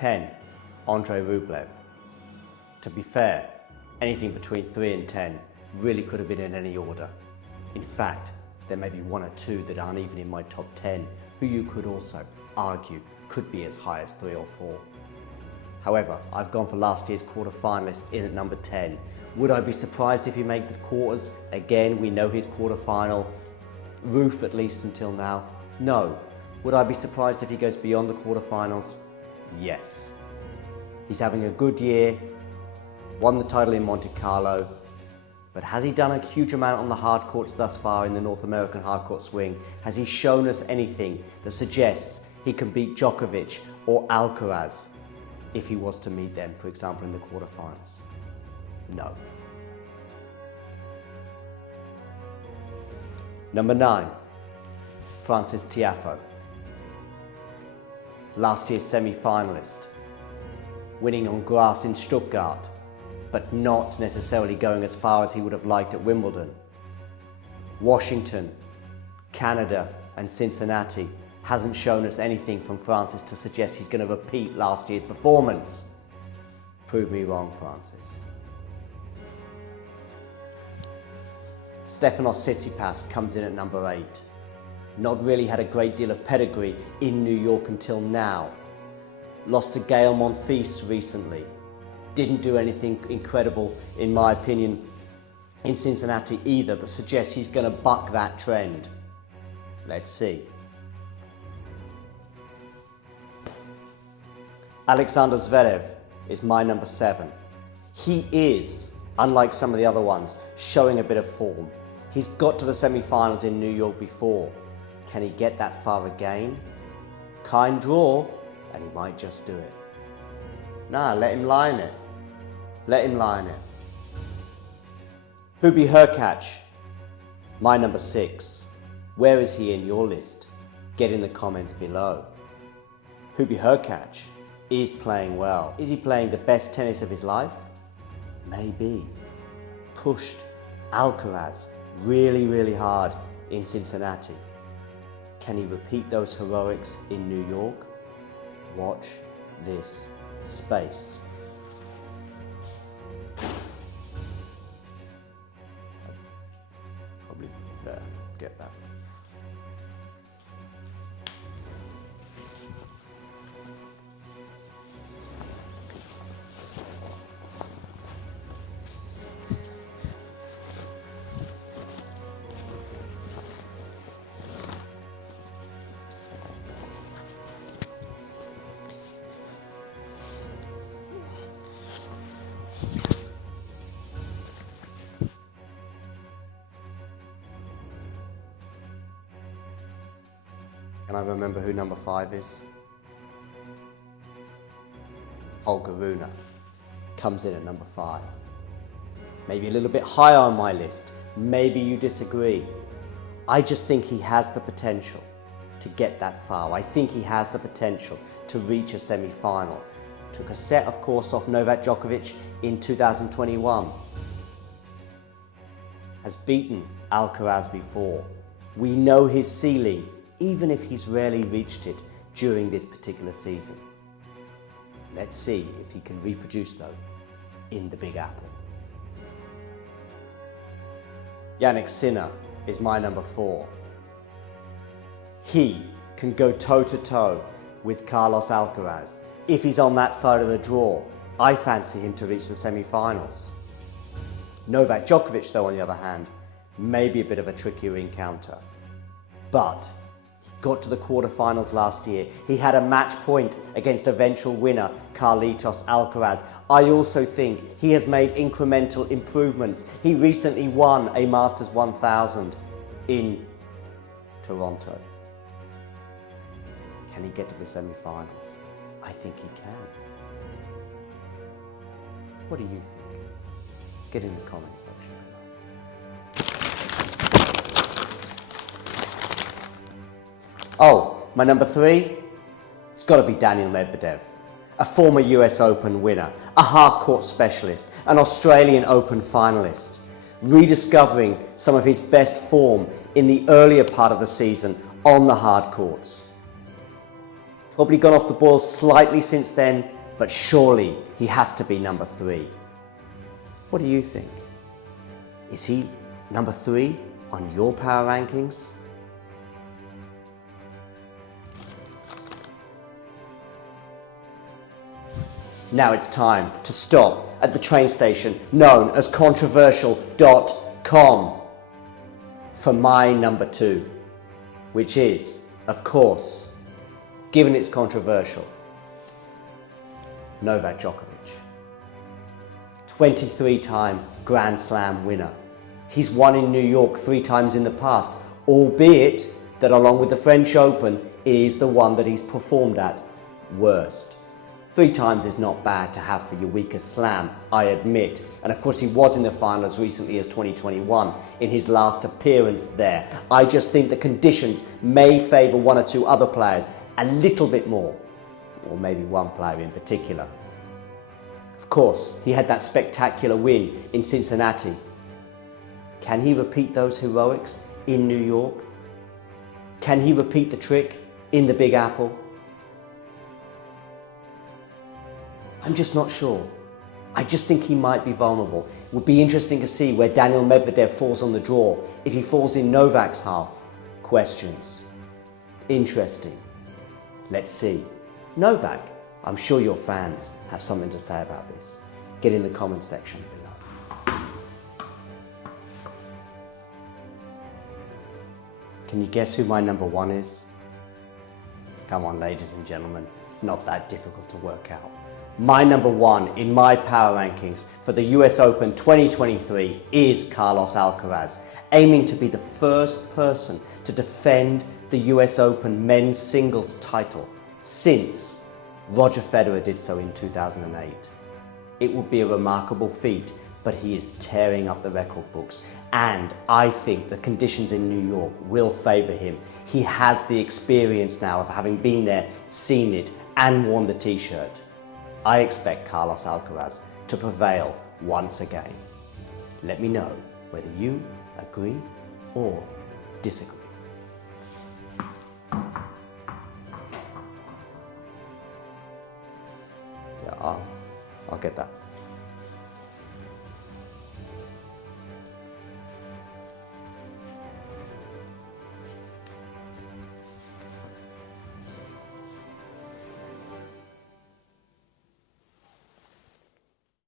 10, Andrei Rublev. To be fair, anything between 3 and 10 really could have been in any order. In fact, there may be 1 or 2 that aren't even in my top 10, who you could also argue could be as high as 3 or 4. However, I've gone for last year's quarter-finalist in at number 10. Would I be surprised if he made the quarters? Again, we know his quarter-final roof, at least until now. No. Would I be surprised if he goes beyond the quarter-finals? Yes. He's having a good year, won the title in Monte Carlo, but has he done a huge amount on the hard courts thus far in the North American hard court swing? Has he shown us anything that suggests he can beat Djokovic or Alcaraz if he was to meet them, for example, in the quarterfinals? No. Number 9, Frances Tiafoe. Last year's semi-finalist, winning on grass in Stuttgart, but not necessarily going as far as he would have liked at Wimbledon. Washington, Canada, and Cincinnati hasn't shown us anything from Frances to suggest he's going to repeat last year's performance. Prove me wrong, Frances. Stefanos Tsitsipas comes in at number 8. Not really had a great deal of pedigree in New York until now. Lost to Gael Monfils recently. Didn't do anything incredible, in my opinion, in Cincinnati either, that suggests he's going to buck that trend. Let's see. Alexander Zverev is my number 7. He is, unlike some of the other ones, showing a bit of form. He's got to the semi-finals in New York before. Can he get that far again? Kind draw, and he might just do it. Nah, let him line it. Let him line it. Hubie Hurkacz, my number 6. Where is he in your list? Get in the comments below. Hubie Hurkacz is playing well. Is he playing the best tennis of his life? Maybe. Pushed Alcaraz really, really hard in Cincinnati. Can he repeat those heroics in New York? Watch this space. Probably better get that. Can I remember who number 5 is? Holger Rune comes in at number 5. Maybe a little bit higher on my list. Maybe you disagree. I just think he has the potential to get that far. I think he has the potential to reach a semi-final. Took a set, of course, off Novak Djokovic in 2021. Has beaten Alcaraz before. We know his ceiling, even if he's rarely reached it during this particular season. Let's see if he can reproduce, though, in the Big Apple. Jannik Sinner is my number 4. He can go toe-to-toe with Carlos Alcaraz. If he's on that side of the draw, I fancy him to reach the semi-finals. Novak Djokovic, though, on the other hand, may be a bit of a trickier encounter. But got to the quarterfinals last year. He had a match point against eventual winner Carlitos Alcaraz. I also think he has made incremental improvements. He recently won a Masters 1000 in Toronto. Can he get to the semi-finals? I think he can. What do you think? Get in the comments section below. Oh, my number 3? It's got to be Daniel Medvedev, a former US Open winner, a hard court specialist, an Australian Open finalist, rediscovering some of his best form in the earlier part of the season on the hard courts. Probably gone off the boil slightly since then, but surely he has to be number 3. What do you think? Is he number 3 on your power rankings? Now it's time to stop at the train station known as controversial.com for my number 2, which is, of course, given it's controversial, Novak Djokovic. 23-time Grand Slam winner. He's won in New York 3 times in the past, albeit that along with the French Open, it is the one that he's performed at worst. 3 times is not bad to have for your weakest slam, I admit. And of course he was in the finals recently as 2021 in his last appearance there. I just think the conditions may favour 1 or 2 other players a little bit more, or maybe one player in particular. Of course, he had that spectacular win in Cincinnati. Can he repeat those heroics in New York? Can he repeat the trick in the Big Apple? I'm just not sure. I just think he might be vulnerable. It would be interesting to see where Daniel Medvedev falls on the draw. If he falls in Novak's half, questions. Interesting. Let's see. Novak, I'm sure your fans have something to say about this. Get in the comment section below. Can you guess who my number 1 is? Come on, ladies and gentlemen, it's not that difficult to work out. My number 1 in my power rankings for the US Open 2023 is Carlos Alcaraz, aiming to be the first person to defend the US Open men's singles title since Roger Federer did so in 2008. It would be a remarkable feat, but he is tearing up the record books, and I think the conditions in New York will favour him. He has the experience now of having been there, seen it, and worn the t-shirt. I expect Carlos Alcaraz to prevail once again. Let me know whether you agree or disagree.